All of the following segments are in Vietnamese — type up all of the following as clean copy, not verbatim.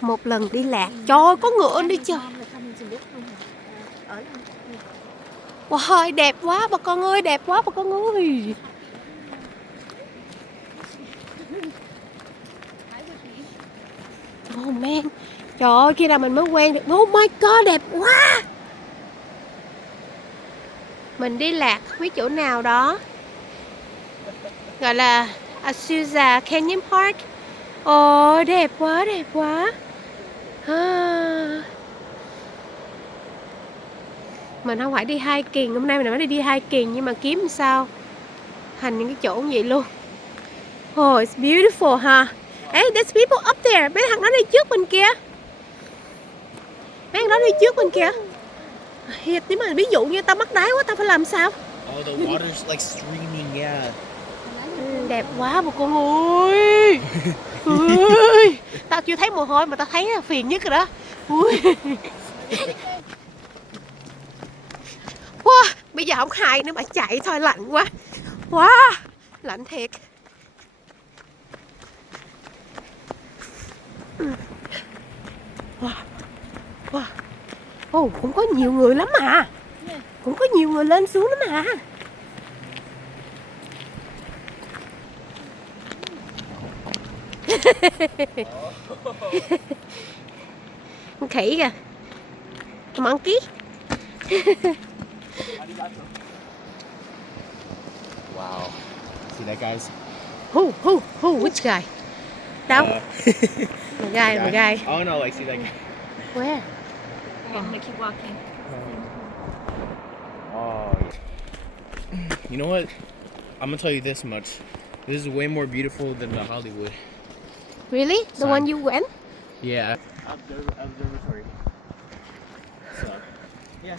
Một lần đi lạc. Trời ơi, có ngựa đi trời. Wow, đẹp quá bà con ơi, đẹp quá bà con ơi. Oh man. Trời ơi, khi nào mình mới quen được. Oh my god, đẹp quá. Mình đi lạc không biết chỗ nào đó. Gọi là Azusa Canyon Park. Ồ, đẹp quá, đẹp quá. À. Mình không phải đi hiking, hôm nay mình mới đi hiking nhưng mà kiếm sao thành những cái chỗ như vậy luôn. Oh, it's beautiful ha. Hey, there's people up there. Mấy thằng đó đi trước mình kìa. Mấy thằng đó đi trước mình kìa. Hiệp, nếu mà ví dụ như tao mắc đáy quá tao phải làm sao? Oh, the water's like streaming, yeah. Đẹp quá bà con ơi. Ui, tao chưa thấy mồ hôi mà tao thấy là phiền nhất rồi đó. Ui. Wow, bây giờ không hài nữa mà chạy thôi, lạnh quá. Wow, lạnh thiệt. Wow. Wow. Oh, cũng có nhiều người lắm à. Cũng có nhiều người lên xuống lắm à. Con khỉ kìa. Con monkey. Wow. See that, guys? Who, which guy? Đâu? My guy. Oh no, like see that guy. Where? I'm gonna keep walking. Oh. You know what? I'm gonna tell you this much. This is way more beautiful than the Hollywood. Really? The Sign. one you went? Yeah. Observatory. So, yeah.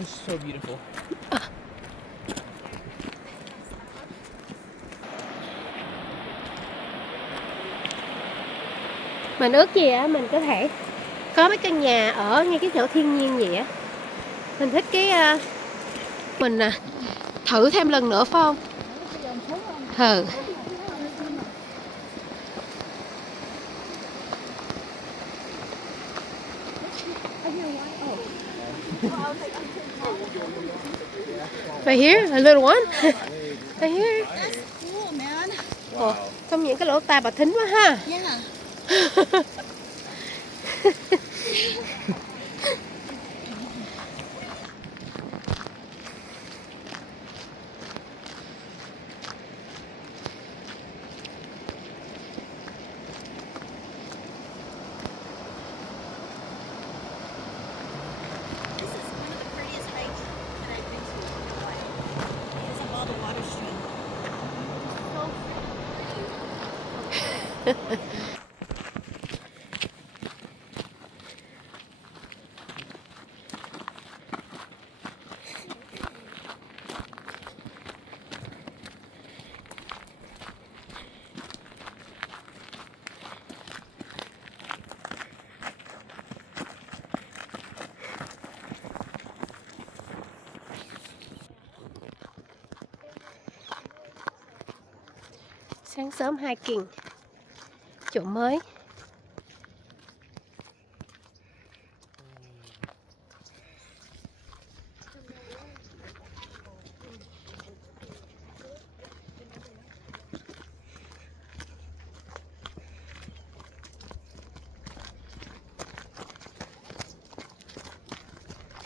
It's so beautiful. Mình ước gì á, mình có thể có mấy căn nhà ở ngay cái chỗ thiên nhiên vậy á. Mình thích cái mình thử thêm lần nữa phải không? Ừ. Right here, a little one. Right here. That's cool, man. Ồ, trong những cái lỗ tai bà thính quá ha. Yeah. This is one of the prettiest hikes that I've been to in my life because of all the water stream. So pretty. Sáng sớm hiking. Chỗ mới.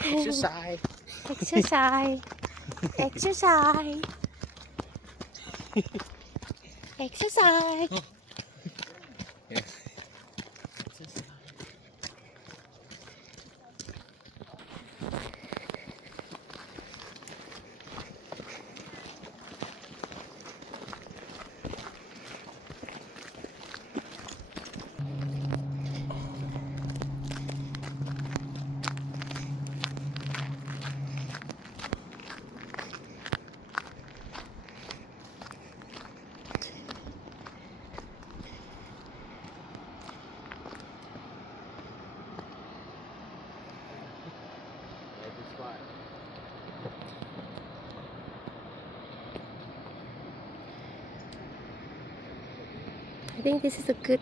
Exercise. Exercise. Exercise. Exercise. Yeah. I think this is a good.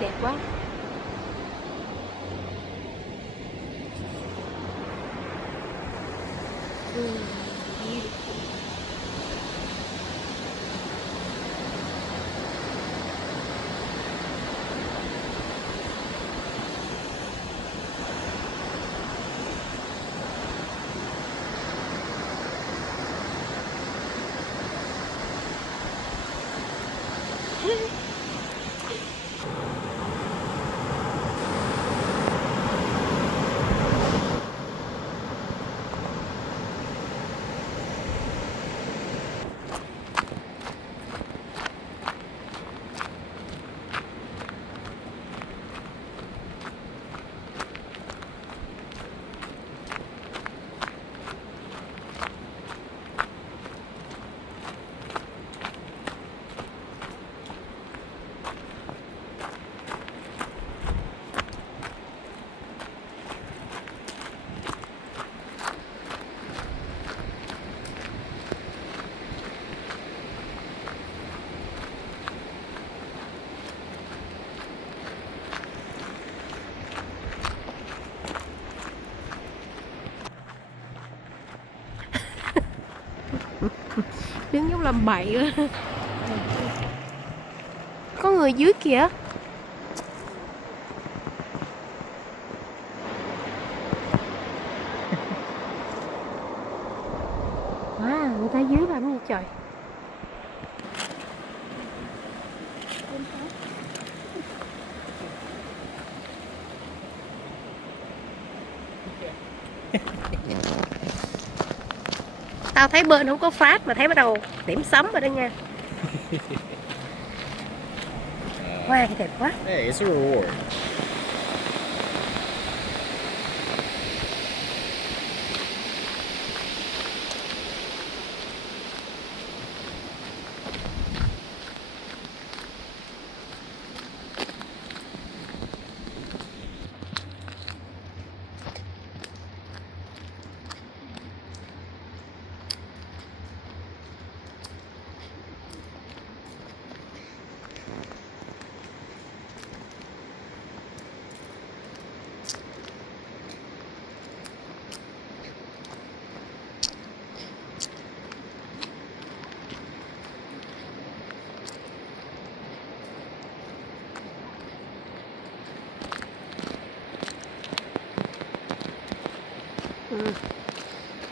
Đẹp quá. Beautiful. Đứng giống làm bậy á. Có người dưới kìa. Wow, người ta dưới làm gì trời. Tao thấy bên không có phát mà thấy bắt đầu điểm sấm rồi đó nha. Wow, đẹp quá. Hey, it's a reward.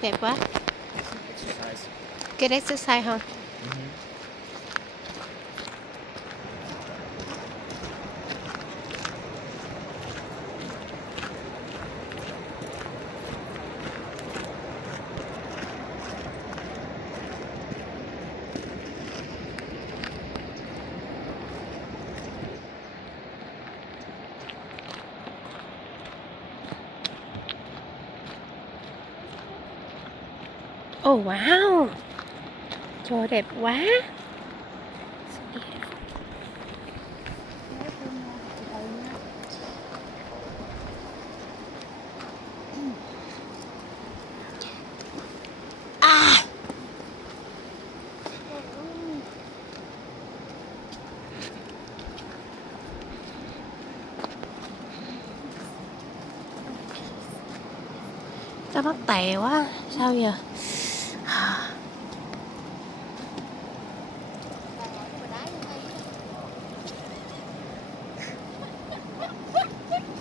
Đẹp quá. Exercise. Cái exercise hả? Oh wow. Trời đẹp quá. À. Tao bắt tè quá. Sao giờ?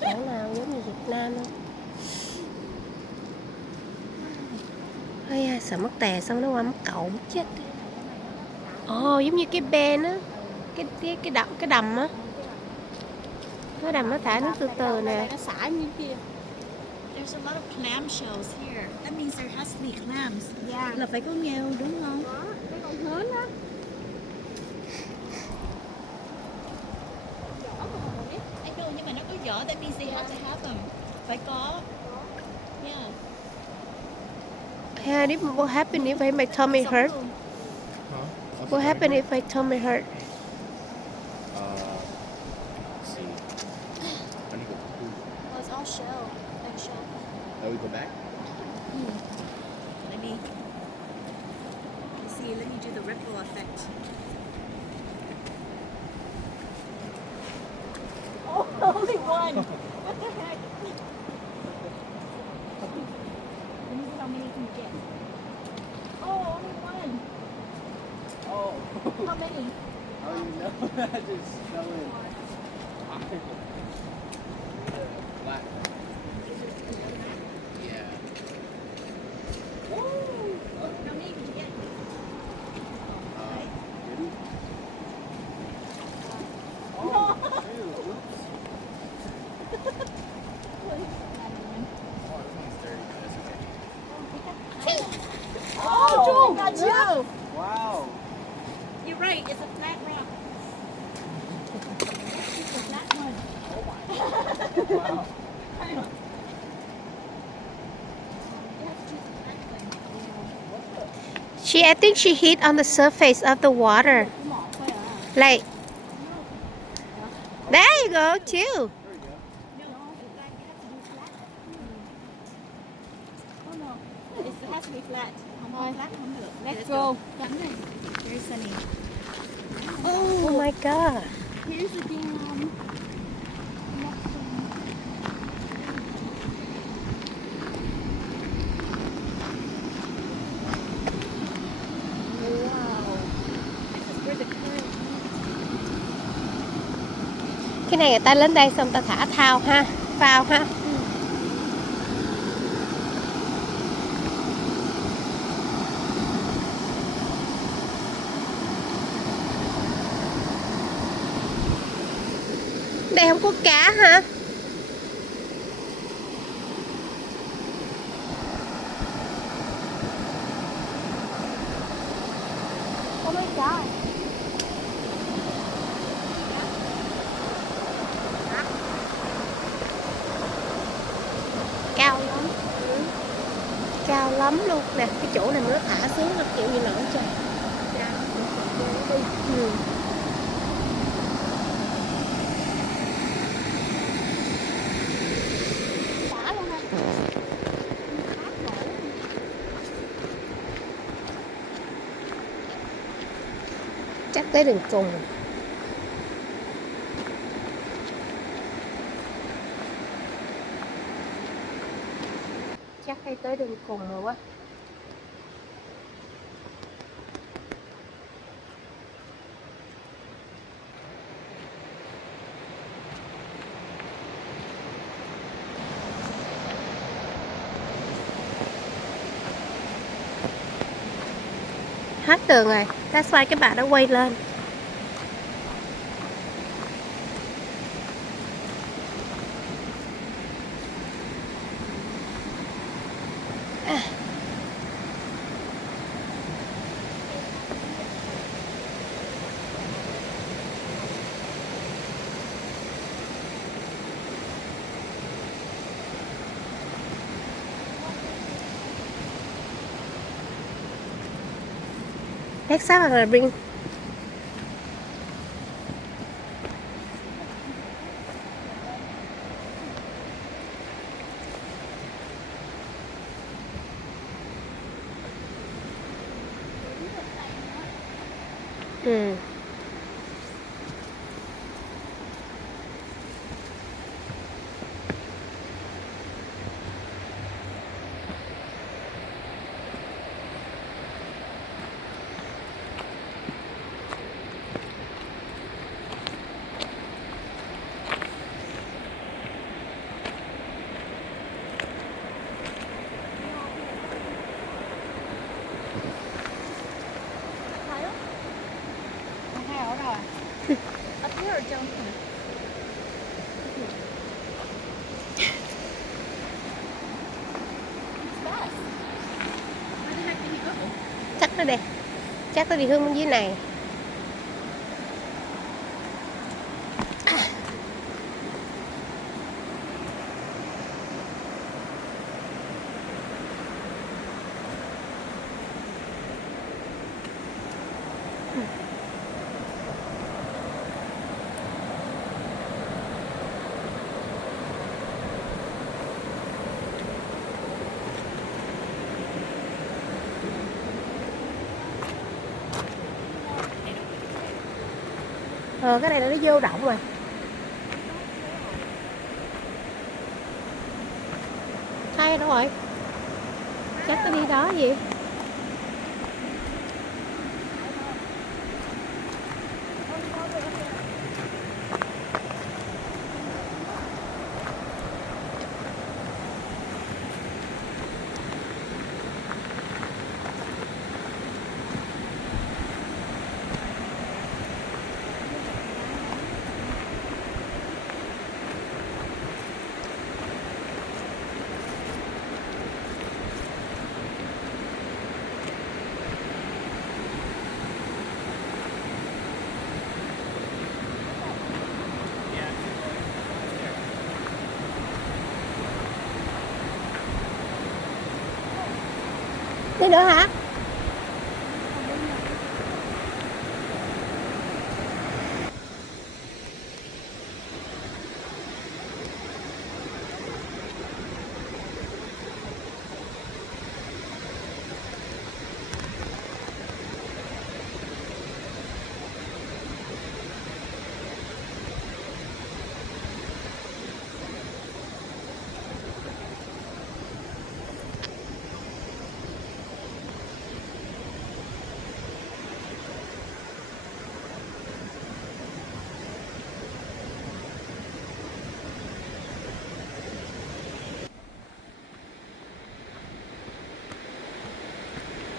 Chỗ nào giống như Việt Nam không? Ây da, sợ mất tè xong nó qua mất cậu mất chết. Ồ, giống như cái ben á, cái đầm á. Cái đầm nó thả nước từ từ nè. Nó xả như kia. There's a lot of clam shells here. That means there has to be clams. Yeah. Là phải có nghêu đúng không? Có, cái con hến á. I know, nhưng mà nó có vỏ. That means they have to have them. Phải có. Yeah. Yeah, what happened if my tummy hurt? Huh? What's What the happened matter? if my tummy hurt? Let's see. I need to go poo. Well, it's all shell. Like shell. Oh, we go back? Let me see. Let me do the ripple effect. Oh, only one. What the heck? Let me see how many you can get. Oh, only one. Oh. How many? How do you know? I just fell in. Flat. Yeah. How many did you get? Oh, shoot. Oops. Oh, this one's dirty, but that's okay. Oh, got two. Wow. You're right. It's a flat rock. It's a flat one. Wow. You have to choose a flat one. I think she hit on the surface of the water. Like, there you go, too. There we go. No, you have to do flat. Oh no, it has to be flat. Không flat không được. Let's go. Here's Sunny. Oh my God. Here's the dam. Wow. This is where the current Cái này người ta lên đây xong ta thả phao ha. Phao ha. Đây không có cá hả? Oh my God. Cao lắm. Cao lắm luôn. Nè, cái chỗ này nó thả xuống nó kiểu như nổi trời. Ừ. Đã luôn ha. Chắc tới đường cùng. Chắc hay tới đường cùng rồi quá. Hết đường rồi. That's why cái bà đã quay lên. Next time I'm gonna bring. Ừ. Up here or down here? It's fast. Where the heck did he go? Chắc nó đây. Chắc nó đi hướng bên dưới này. Cái này là nó vô động rồi. Thay đâu rồi? Chắc nó đi đó gì? Đi nữa hả?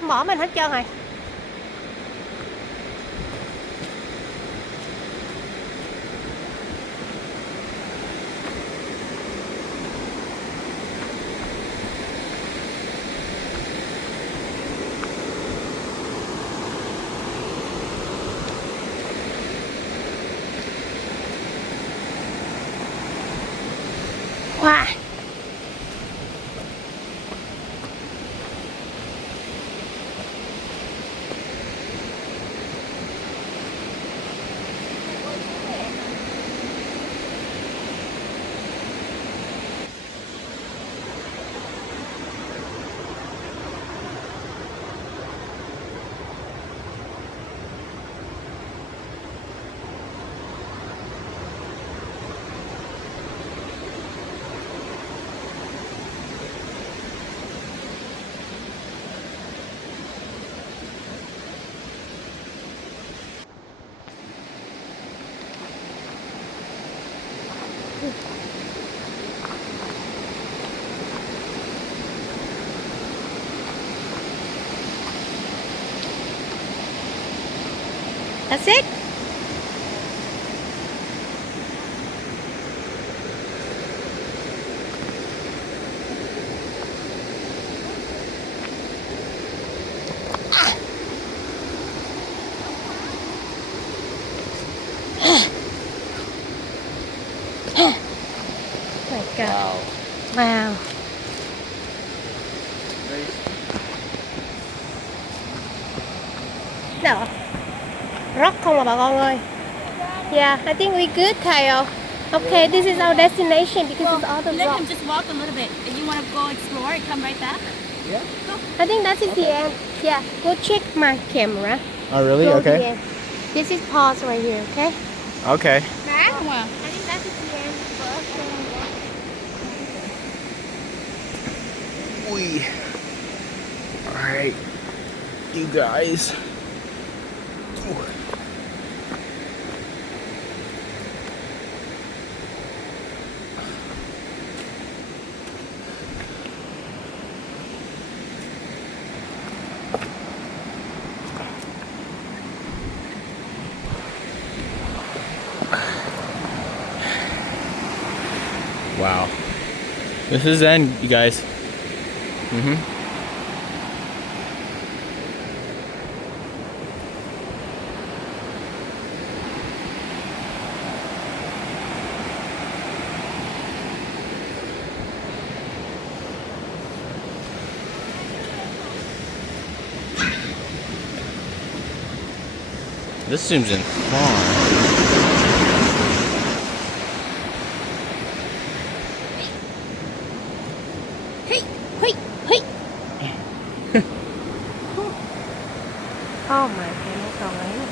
Bỏ mình hết trơn rồi. Wow. That's it. My God. Wow. Đâu? Rock không à bà con ơi. Yeah, I think we good, Kyle. Okay, this is our destination because it's all the Let rock. him just walk a little bit. If you want to go explore, come right back. I think that is the end. Yeah, go check my camera. Oh, really? Go to the Okay. end. This is pause right here, okay? Okay. Wow. I think that is the end for us. We. All right, you guys. Ooh. Wow. This is the end, you guys. This zooms in far. Oh my goodness, alright.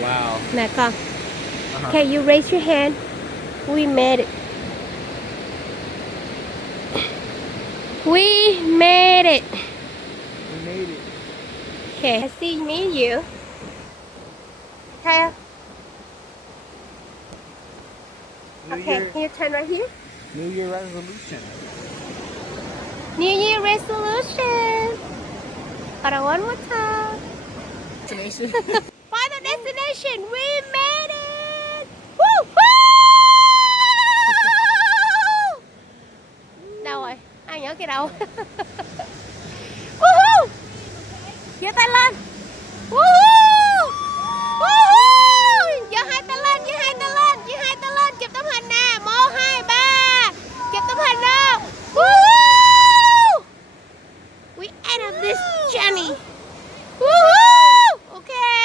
Wow. Nè con. Uh-huh. Can you raise your hand? We made it. We made it. We made it. Okay, I see me and you. Okay. New Okay, Year, can you turn right here? New Year resolution. New Year resolution. Hold on one more time. Destination. Final destination. We made it. Woo! Woo! Đâu rồi? Ai nhớ cái đầu? Woohoo! Giơ tay lên. Woohoo! Woohoo! Giơ hai tay lên, giơ hai tay lên, giơ hai tay lên, chụp tấm hình nè. 1, 2, 3. Chụp tấm hình nè. Woohoo! We ended this journey. Woohoo! Okay.